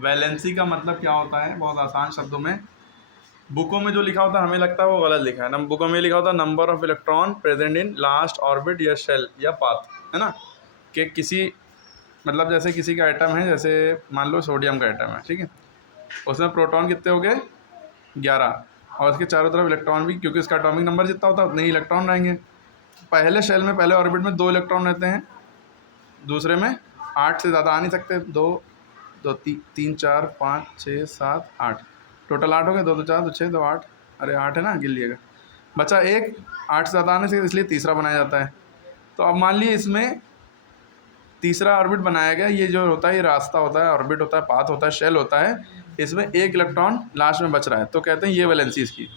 Valency का मतलब क्या होता है, बहुत आसान शब्दों में, बुकों में जो लिखा होता है हमें लगता है वो गलत लिखा है। बुकों में लिखा होता है number of electron present in last orbit या शेल या पाथ, है ना, कि किसी मतलब जैसे किसी का एटम है, जैसे मान लो सोडियम का एटम है, ठीक है, उसमें प्रोटॉन कितने हो गए 11, और उसके चारों तरफ इलेक्ट्रॉन भी, क्योंकि उसका एटॉमिक नंबर जितना होता है उतने ही इलेक्ट्रॉन रहेंगे। पहले शेल में, पहले ऑर्बिट में 2 इलेक्ट्रॉन रहते हैं, दूसरे में 8 से ज़्यादा आ नहीं सकते, 3 4 5 6 7 8, टोटल 8 हो गए, 2 2 4 2 6 2 8, अरे 8 है ना, गिन लिएगा, बचा एक, 8 से ज़्यादा आने से इसलिए तीसरा बनाया जाता है। तो अब मान लीजिए इसमें तीसरा ऑर्बिट बनाया गया, ये जो होता है ये रास्ता होता है, ऑर्बिट होता है, पाथ होता है, शेल होता है, इसमें एक इलेक्ट्रॉन लास्ट में बच रहा है, तो कहते हैं ये वैलेंसी इसकी।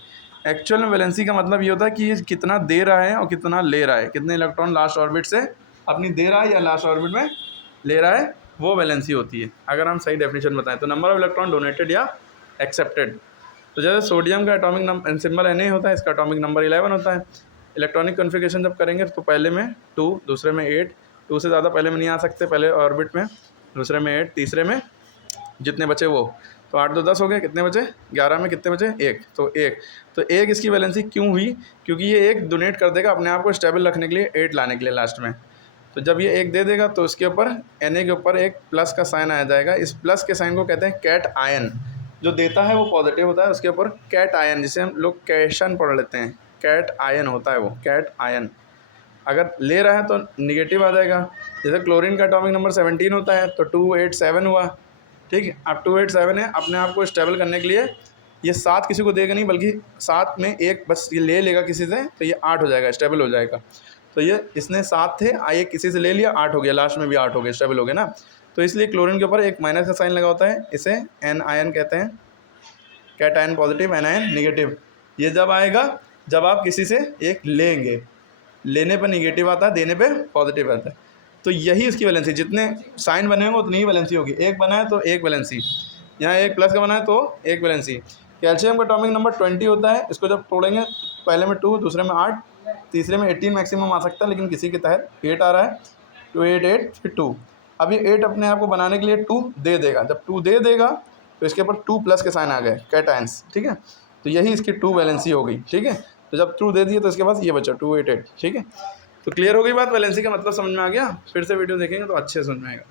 एक्चुअल में वैलेंसी का मतलब ये होता है कि ये कितना दे रहा है और कितना ले रहा है, कितने इलेक्ट्रॉन लास्ट ऑर्बिट से अपनी दे रहा है या लास्ट ऑर्बिट में ले रहा है, वो वैलेंसी होती है। अगर हम सही डेफिनेशन बताएं तो नंबर ऑफ इलेक्ट्रॉन डोनेटेड या एक्सेप्टेड। तो जैसे सोडियम का एटॉमिक नंबर सिंबल Na होता है, इसका एटॉमिक नंबर 11 होता है। इलेक्ट्रॉनिक कॉन्फ़िगरेशन जब करेंगे तो पहले में 2, दूसरे में 8, 2 से ज़्यादा पहले में नहीं आ सकते, पहले ऑर्बिट में, दूसरे में 8, तीसरे में जितने बचे वो, तो 8 2 10 हो गए, कितने बचे 11 में कितने बचे 1, तो 1 इसकी वैलेंसी क्यों हुई, क्योंकि ये 1 डोनेट कर देगा अपने आप को स्टेबल रखने के लिए, 8 लाने के लिए लास्ट में। तो जब ये 1 दे देगा तो उसके ऊपर Na के ऊपर एक प्लस का साइन आ जाएगा, इस प्लस के साइन को कहते हैं कैट आयन। जो देता है वो पॉजिटिव होता है, उसके ऊपर कैट आयन, जिसे हम लोग कैशन पढ़ लेते हैं, कैट आयन होता है वो, कैट आयन। अगर ले रहा है तो निगेटिव आ जाएगा। जैसे क्लोरीन का एटॉमिक नंबर 17 होता है, तो 287 हुआ, ठीक है। अब 287 है, अपने आप को स्टेबल करने के लिए ये 7 किसी को देगा नहीं, बल्कि 7 में 1 बस ये ले लेगा किसी से, तो ये 8 हो जाएगा, स्टेबल हो जाएगा। तो ये इसने 7 थे, आइए किसी से ले लिया, 8 हो गया, लास्ट में भी 8 हो गए, स्टेबल हो गए ना। तो इसलिए क्लोरीन के ऊपर एक माइनस का साइन लगा होता है, इसे एन आयन कहते हैं, cation positive, anion negative. ये जब आएगा जब आप किसी से एक लेंगे, लेने पर निगेटिव आता है, देने पे पॉजिटिव आता है। तो यही इसकी वैलेंसी, जितने साइन बने होंगे उतनी ही वैलेंसी होगी। एक बना है तो एक वैलेंसी, यहाँ एक प्लस का बना है तो एक वैलेंसी। कैल्शियम का एटॉमिक नंबर 20 होता है, इसको जब तोड़ेंगे पहले में 2, दूसरे में 8, तीसरे में 18 मैक्सिमम आ सकता है, लेकिन किसी के तहत 8 आ रहा है, 2 8 8 फिर 2। अब ये 8 अपने आप को बनाने के लिए 2 दे देगा, जब 2 दे देगा तो इसके ऊपर 2 प्लस के साइन आ गए, कैटायंस, ठीक है। तो यही इसकी 2 वैलेंसी हो गई, ठीक है। तो जब 2 दे दिए तो इसके पास ये बचा 2 8 8, ठीक है। तो क्लियर हो गई बात, वैलेंसी का मतलब समझ में आ गया। फिर से वीडियो देखेंगे तो अच्छे से समझ में आएगा।